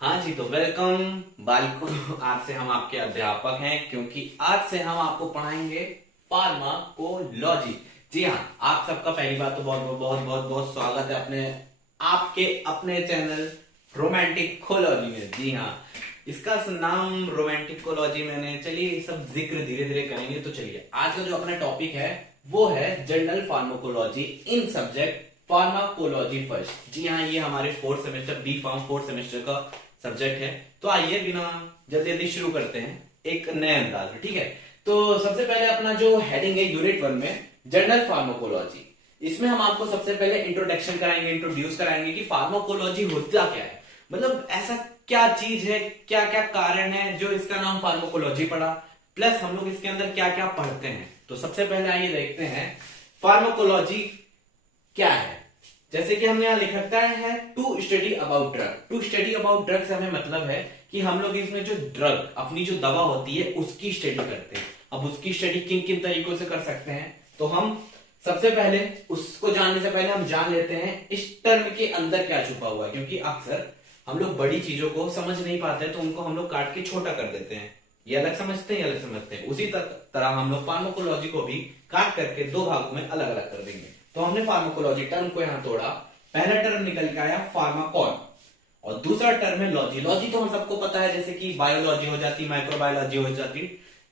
हाँ जी, तो वेलकम बालको। आज से हम आपके अध्यापक हैं क्योंकि आज से हम आपको पढ़ाएंगे फार्माकोलॉजी। जी हाँ, आप सबका पहली बात तो बहुत बहुत बहुत बहुत स्वागत है आपके अपने चैनल रोमांटिकोलॉजी में। जी हाँ, इसका नाम रोमांटिकोलॉजी मैंने, चलिए सब जिक्र धीरे धीरे करेंगे। तो चलिए, आज का जो अपना टॉपिक है वो है general pharmacology in subject pharmacology first. जी हाँ, ये हमारे fourth semester B pharm fourth semester का सब्जेक्ट है। तो आइए बिना जल्दी जल्दी शुरू करते हैं एक नए अंदाज में, ठीक है। तो सबसे पहले अपना जो हेडिंग है यूनिट 1 में जनरल फार्माकोलॉजी, इसमें हम आपको सबसे पहले इंट्रोडक्शन कराएंगे, इंट्रोड्यूस कराएंगे कि फार्माकोलॉजी होता क्या है, मतलब ऐसा क्या चीज है, क्या क्या कारण है जो इसका नाम फार्माकोलॉजी पड़ा, प्लस हम लोग इसके अंदर क्या क्या पढ़ते हैं। तो सबसे पहले आइए देखते हैं फार्माकोलॉजी क्या है। जैसे कि हमने यहां लिख रखा है to study about drug. To study about drug से हमें मतलब है कि हम लोग इसमें जो ड्रग, अपनी जो दवा होती है उसकी स्टडी करते हैं। अब उसकी स्टडी किन किन तरीकों से कर सकते हैं, तो हम सबसे पहले उसको जानने से पहले हम जान लेते हैं इस टर्म के अंदर क्या छुपा हुआ है। क्योंकि अक्सर हम लोग बड़ी चीजों को समझ नहीं पाते तो उनको हम लोग काट के छोटा कर देते हैं। ये अलग समझते हैं, ये अलग समझते हैं। उसी तरह हम लोग फार्माकोलॉजी को भी काट करके दो भागों में अलग अलग कर देंगे। तो हमने फार्माकोलॉजी टर्म को यहां तोड़ा। पहला टर्म निकल के आया फार्माकॉन और दूसरा टर्म है लॉजी। लॉजी तो हम सबको पता है, जैसे कि बायोलॉजी हो जाती, माइक्रोबायोलॉजी हो जाती।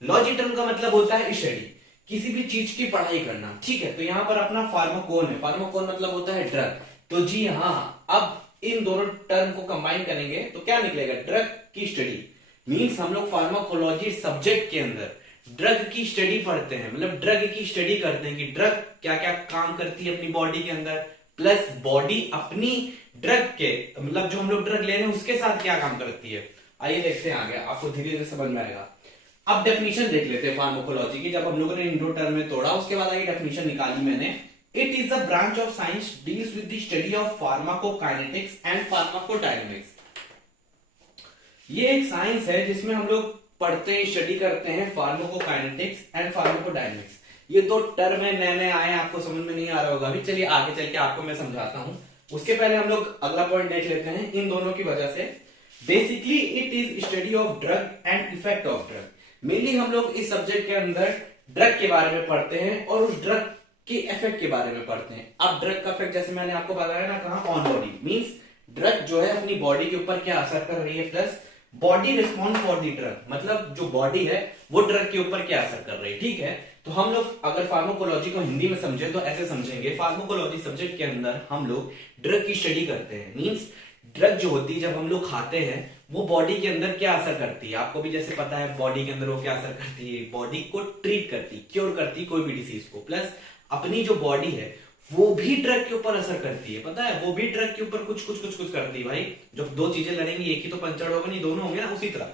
लॉजी टर्म का मतलब होता है स्टडी, किसी भी चीज की पढ़ाई करना, ठीक है। तो यहां पर अपना फार्माकोन है, फार्माकोन मतलब होता है ड्रग। तो जी हाँ, अब इन दोनों टर्म को कंबाइन करेंगे तो क्या निकलेगा, ड्रग की स्टडी। मीन्स हम लोग फार्माकोलॉजी सब्जेक्ट के अंदर ड्रग की स्टडी पढ़ते हैं, मतलब ड्रग की स्टडी करते हैं कि ड्रग क्या क्या काम करती है अपनी बॉडी के अंदर, प्लस बॉडी अपनी ड्रग के, मतलब जो हम लोग ड्रग ले रहे हैं उसके साथ क्या काम करती है। आइए देखते हैं आगे, आपको धीरे धीरे समझ में आएगा। अब डेफिनेशन देख लेते हैं फार्माकोलॉजी की। जब हम लोगों ने इंडो टर्म में तोड़ा, उसके बाद आगे डेफिनेशन निकाली मैंने। It is a branch of science deals with the study of pharmacokinetics and pharmacodynamics. ये एक साइंस है जिसमें हम लोग पढ़ते हैं, स्टडी करते हैं फार्माकोकाइनेटिक्स एंड फार्माकोडायनेमिक्स। ये दो टर्म है, नए नए आए, आपको समझ में नहीं आ रहा होगा अभी। चलिए आगे चल के आपको मैं समझाता हूं। उसके पहले हम लोग अगला पॉइंट देख लेते हैं इन दोनों की वजह से। Basically it is study of drug and effect of drug. Mainly हम लोग इस सब्जेक्ट के अंदर ड्रग के बारे में पढ़ते हैं और उस ड्रग के इफेक्ट के बारे में पढ़ते हैं। अब ड्रग का इफेक्ट जैसे मैंने आपको बताया ना, कहा ऑन बॉडी, मीन्स ड्रग जो है अपनी बॉडी के ऊपर क्या असर कर रही है, plus body respond for the drug, मतलब जो बॉडी है वो ड्रग के ऊपर क्या असर कर रही है, ठीक है। तो हम लोग अगर फार्माकोलॉजी को हिंदी में समझे तो ऐसे समझेंगे, फार्माकोलॉजी सब्जेक्ट के अंदर हम लोग ड्रग की स्टडी करते हैं। मींस ड्रग जो होती है जब हम लोग खाते हैं वो बॉडी के अंदर क्या असर करती है, आपको भी जैसे पता है बॉडी के अंदर वो क्या असर करती है, बॉडी को ट्रीट करती, क्योर करती कोई भी डिसीज को, प्लस अपनी जो बॉडी है वो भी ड्रग के ऊपर असर करती है। पता है, वो भी ड्रग के ऊपर कुछ कुछ कुछ कुछ करती है भाई। जब दो चीजें लड़ेंगी एक ही तो पंचर होगा नहीं, दोनों होंगे ना, उसी तरह।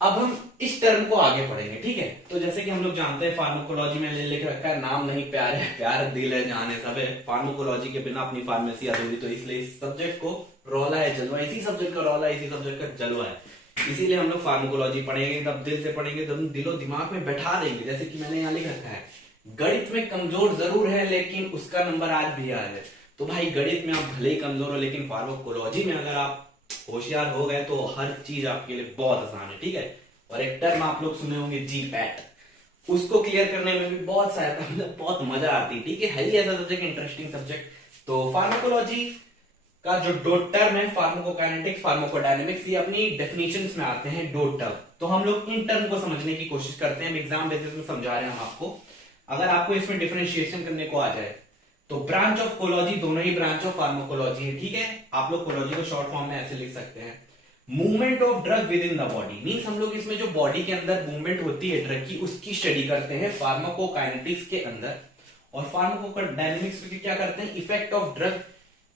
अब हम इस टर्म को आगे पढ़ेंगे, ठीक है। तो जैसे कि हम लोग जानते हैं फार्माकोलॉजी में लिख रखा है, नाम नहीं प्यार है, प्यार दिल है, जान है सब है। फार्माकोलॉजी के बिना अपनी फार्मेसी अधूरी, तो इसलिए इस सब्जेक्ट को रौला है, जलवा, इसी सब्जेक्ट का रौला, इसी सब्जेक्ट का जलवा है। इसीलिए हम लोग फार्माकोलॉजी पढ़ेंगे, तब दिल से पढ़ेंगे, तब दिलो दिमाग में बैठा देंगे। जैसे कि मैंने यहाँ लिख रखा है, गणित में कमजोर जरूर है लेकिन उसका नंबर आज भी याद है। तो भाई गणित में आप भले ही कमजोर हो, लेकिन फार्माकोलॉजी में अगर आप होशियार हो गए तो हर चीज आपके लिए बहुत आसान है, ठीक है। और एक टर्म आप लोग सुने होंगे जीपैट, उसको क्लियर करने में भी बहुत सहायता, मतलब बहुत मजा आती है, ठीक है ही ऐसा सब्जेक्ट, इंटरेस्टिंग सब्जेक्ट। तो फार्माकोलॉजी का जो दो टर्म है, फार्माकोकाइनेटिक्स, फार्माकोडायनेमिक्स, ये अपनी डेफिनेशंस में आते हैं दो टर्म। तो हम लोग इन टर्म को समझने की कोशिश करते हैं, एग्जाम बेसिस में समझा रहे हैं हम आपको। अगर आपको इसमें डिफरेंशिएशन करने को आ जाए तो ब्रांच ऑफ कोलॉजी, दोनों ही ब्रांच ऑफ फार्माकोलॉजी है, ठीक है। आप लोग कोलॉजी को शॉर्ट फॉर्म में ऐसे लिख सकते हैं, movement of drug with in the body. Means हम लोग इसमें जो बॉडी के अंदर मूवमेंट होती है ड्रग की, उसकी स्टडी करते हैं फार्माकोकाइनेटिक्स के अंदर। और फार्माकोडायनेमिक्स में क्या करते हैं, effect of drug.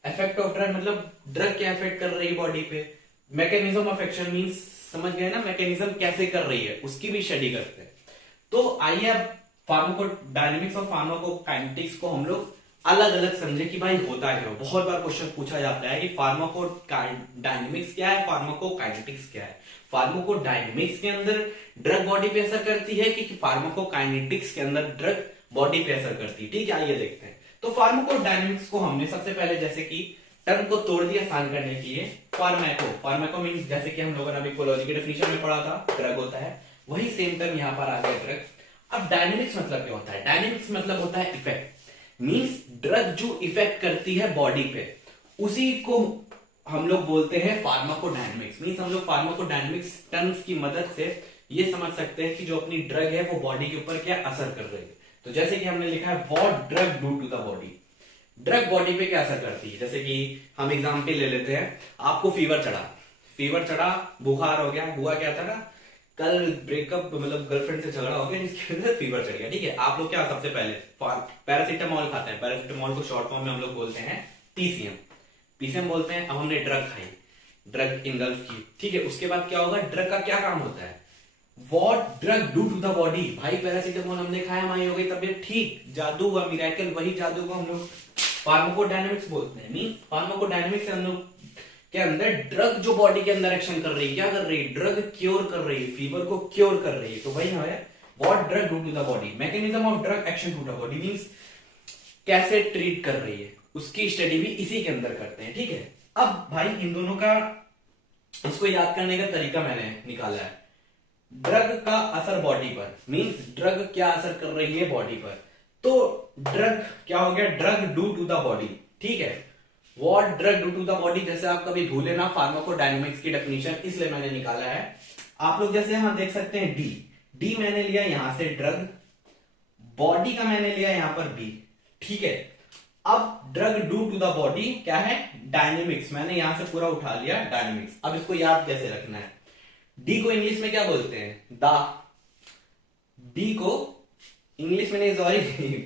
Effect of drug मतलब ड्रग क्या इफेक्ट कर रही है बॉडी पे, मैकेनिज्म ऑफ एक्शन, मींस समझ गए ना, मैकेनिज्म कैसे कर रही है उसकी भी स्टडी करते हैं। तो आइए अब फार्माकोडायनेमिक्स और फार्माकोकाइनेटिक्स को हम लोग अलग अलग समझे कि भाई होता है। बहुत बार क्वेश्चन पूछा जाता है कि फार्माकोडायनेमिक्स क्या है, फार्माकोकाइनेटिक्स क्या है। फार्माकोडायनेमिक्स के अंदर ड्रग बॉडी पे असर करती है कि फार्माकोकाइनेटिक्स के अंदर ड्रग बॉडी पे असर करती है, ठीक है। आइए देखते हैं। तो फार्माकोडायनेमिक्स को हमने सबसे पहले जैसे कि टर्म को तोड़ दिया आसान करने के लिए, फार्मेको, फार्मेको मीन्स जैसे कि हम लोगों ने अभी कोलॉजी के डेफिनेशन में पढ़ा था ड्रग होता है, वही सेम टर्म यहाँ पर आ गया ड्रग। अब डायनेमिक्स मतलब क्या होता है? डायनेमिक्स मतलब होता है इफेक्ट, मीन्स ड्रग जो इफेक्ट करती है बॉडी पे उसी को हम लोग बोलते हैं फार्माकोडायनेमिक्स। मीन्स हम लोग फार्माकोडायनेमिक्स टर्म्स की मदद से ये समझ सकते हैं कि जो अपनी ड्रग है वो बॉडी के ऊपर क्या असर कर रही है। तो जैसे कि हमने लिखा है what drug do to the body, drug body पे क्या असर करती है। जैसे कि हम एग्जांपल ले लेते हैं, आपको फीवर चढ़ा, बुखार हो गया, हुआ क्या था ना, कल ब्रेकअप मतलब गर्लफ्रेंड से झगड़ा हो गया जिसकी वजह से फीवर चढ़ गया, ठीक है। आप लोग क्या सबसे पहले पैरासिटामोल खाते हैं, पैरासिटामोल को शॉर्ट फॉर्म में हम लोग बोलते हैं पीसीएम, पीसीएम बोलते हैं। अब हमने ड्रग खाई, ड्रग इनगल्फ की, ठीक है। उसके बाद क्या होगा, ड्रग का क्या काम होता है, what drug do to the body. भाई पैरासिटामोल हमने खाया, हमारी हो गई तबीयत ठीक, जादू हुआ, मिरेकल, वही जादू को हम लोग फार्माकोडायनेमिक्स बोलते हैं। मींस फार्माकोडायनेमिक्स से हम लोग के अंदर ड्रग जो बॉडी के अंदर एक्शन कर रही है, क्या कर रही है, ड्रग क्योर कर रही है, फीवर को क्योर कर रही है। तो वही है what drug do to the body, mechanism of drug action to the body, means कैसे ट्रीट कर रही है, उसकी स्टडी भी इसी के अंदर करते हैं, ठीक है। अब भाई इन दोनों का इसको याद करने का तरीका मैंने निकाला है। ड्रग का असर बॉडी पर, मींस ड्रग क्या असर कर रही है बॉडी पर, तो ड्रग क्या हो गया, drug do to the body, ठीक है। What drug do to the body, जैसे आप कभी भूले ना फार्माकोडायनेमिक्स की डेफिनेशन, इसलिए मैंने निकाला है। आप लोग जैसे यहां देख सकते हैं डी मैंने लिया यहां से ड्रग, बॉडी का मैंने लिया यहां पर बी, ठीक है। अब drug do to the body क्या है, डायनेमिक्स, मैंने यहां से पूरा उठा लिया डायनेमिक्स। अब इसको याद कैसे रखना है, डी को इंग्लिश में क्या बोलते हैं, दा, डी को इंग्लिश में नहीं सॉरी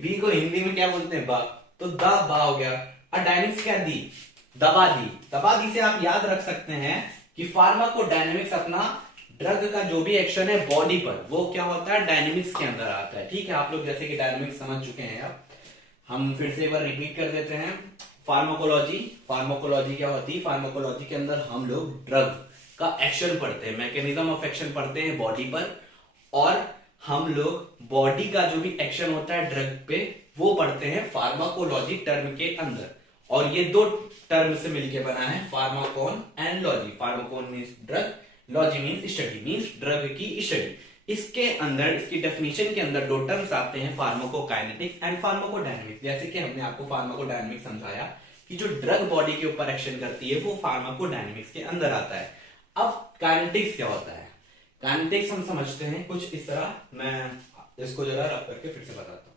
बी को हिंदी में क्या बोलते हैं, बा, तो दा बा हो गया। और डायनेमिक्स क्या दी, दबा दी, दबा दी से आप याद रख सकते हैं कि फार्माकोडायनेमिक्स अपना ड्रग का जो भी एक्शन है बॉडी पर वो क्या होता है, डायनेमिक्स के अंदर आता है, ठीक है। आप लोग जैसे कि डायनेमिक्स समझ चुके हैं, अब हम फिर से एक बार रिपीट कर देते हैं। फार्माकोलॉजी, फार्माकोलॉजी क्या होती है, फार्माकोलॉजी के अंदर हम लोग ड्रग का एक्शन पढ़ते हैं, मैकेनिज्म ऑफ एक्शन पढ़ते हैं बॉडी पर, और हम लोग बॉडी का जो भी एक्शन होता है ड्रग पे वो पढ़ते हैं फार्माकोलॉजी टर्म के अंदर। और ये दो टर्म से मिलकर बना है pharmakon and logy. Pharmakon means drug, logy means study, means drug की स्टडी। इसके अंदर, इसकी डेफिनेशन के अंदर दो टर्म्स आते हैं, फार्माकोकाइनेटिक्स एंड फार्माकोडायनेमिक्स। जैसे कि हमने आपको फार्माकोडायनेमिक्स समझाया कि जो ड्रग बॉडी के ऊपर एक्शन करती है वो फार्माकोडायनेमिक्स के अंदर आता है। अब काइनेटिक्स क्या होता है, काइनेटिक्स हम समझते हैं कुछ इस तरह, मैं इसको जरा रब करके फिर से बताता हूं।